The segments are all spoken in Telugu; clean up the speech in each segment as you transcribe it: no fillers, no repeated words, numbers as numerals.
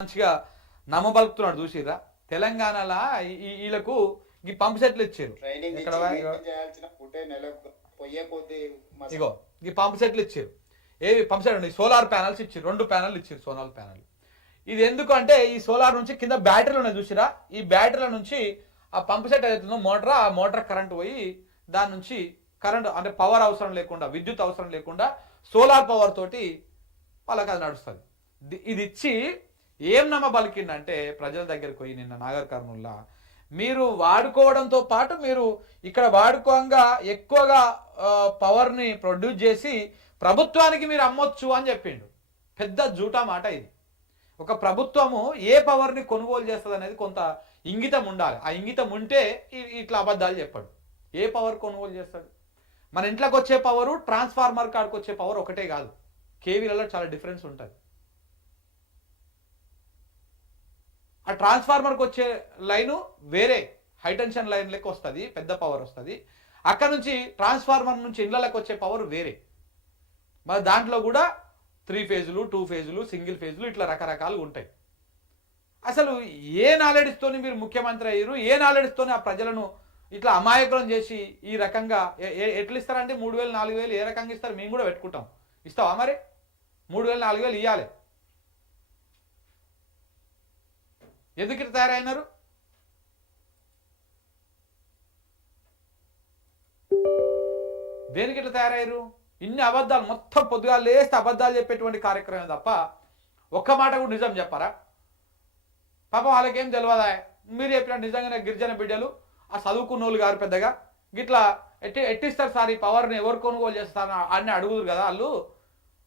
మంచిగా నమ్మబలుకుతున్నాడు చూసిరా తెలంగాణలో వీళ్ళకు ఈ పంప్ సెట్లు ఇచ్చారు ఇగో ఈ పంప్ సెట్లు ఇచ్చారు ఏవి పంప్ సెట్ అండి సోలార్ ప్యానల్స్ ఇచ్చారు 2 ప్యానల్ ఇచ్చారు సోలార్ ప్యానల్ ఇది ఎందుకు అంటే ఈ సోలార్ నుంచి కింద బ్యాటరీలు ఉన్నాయి చూసిరా ఈ బ్యాటరీల నుంచి ఆ పంప్ సెట్ ఏదైతుందో మోటార్ ఆ మోటార్ కరెంట్ పోయి దాని నుంచి కరెంట్ అంటే పవర్ అవసరం లేకుండా విద్యుత్ అవసరం లేకుండా సోలార్ పవర్ తోటి వాళ్ళకి అది నడుస్తుంది ఇది ఇచ్చి ఏం నమ్మబలికిందంటే ప్రజల దగ్గరికి పోయి నిన్న నాగర్ కర్నూల్లో మీరు వాడుకోవడంతో పాటు మీరు ఇక్కడ వాడుకోగా ఎక్కువగా పవర్ని ప్రొడ్యూస్ చేసి ప్రభుత్వానికి మీరు అమ్మొచ్చు అని చెప్పిండు పెద్ద జూటా మాట ఇది ఒక ప్రభుత్వము ఏ పవర్ని కొనుగోలు చేస్తుంది అనేది కొంత ఇంగితం ఉండాలి ఆ ఇంగితం ఉంటే ఇట్లా అబద్ధాలు చెప్పాడు ఏ పవర్ కొనుగోలు చేస్తాడు మన ఇంట్లోకి వచ్చే పవరు ట్రాన్స్ఫార్మర్ కాడికి వచ్చే పవర్ ఒకటే కాదు కేవీలలో చాలా డిఫరెన్స్ ఉంటుంది ఆ ట్రాన్స్ఫార్మర్కి వచ్చే లైను వేరే హైటెన్షన్ లైన్ లెక్క వస్తుంది పెద్ద పవర్ వస్తుంది అక్కడ నుంచి ట్రాన్స్ఫార్మర్ నుంచి ఇళ్ళకి వచ్చే పవర్ వేరే మరి దాంట్లో కూడా 3 ఫేజులు 2 ఫేజులు సింగిల్ ఫేజులు ఇట్లా రకరకాలుగా ఉంటాయి అసలు ఏ నాలెడ్జ్తోని మీరు ముఖ్యమంత్రి అయ్యారు ఏ నాలెడ్జ్తోని ఆ ప్రజలను ఇట్లా అమాయకులం చేసి ఈ రకంగా ఎట్లా ఇస్తారంటే 3000 4000 ఏ రకంగా ఇస్తారు మేము కూడా పెట్టుకుంటాం ఇస్తావా మరి 3000 4000 ఇవ్వాలి ఎందుకు ఇట్లా తయారైనారు దేనికి ఇట్లా తయారయ్యారు ఇన్ని అబద్ధాలు మొత్తం పొద్దుగా లేస్తే అబద్ధాలు చెప్పేటువంటి కార్యక్రమం తప్ప ఒక్క మాట కూడా నిజం చెప్పారా పాపం వాళ్ళకేం తెలియదా మీరు చెప్పిన నిజంగానే గిరిజన బిడ్డలు ఆ చదువుకున్నోళ్ళు గారు పెద్దగా గిట్లా ఎట్టిస్తారు సార్ ఈ పవర్ని ఎవరు కొనుగోలు చేస్తారు అని అడుగుదురు కదా వాళ్ళు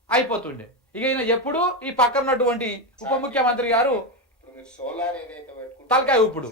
అయిపోతుండే ఇక ఈయన ఎప్పుడు ఈ పక్కన ఉన్నటువంటి ఉప ముఖ్యమంత్రి గారు తలకాయ ఇప్పుడు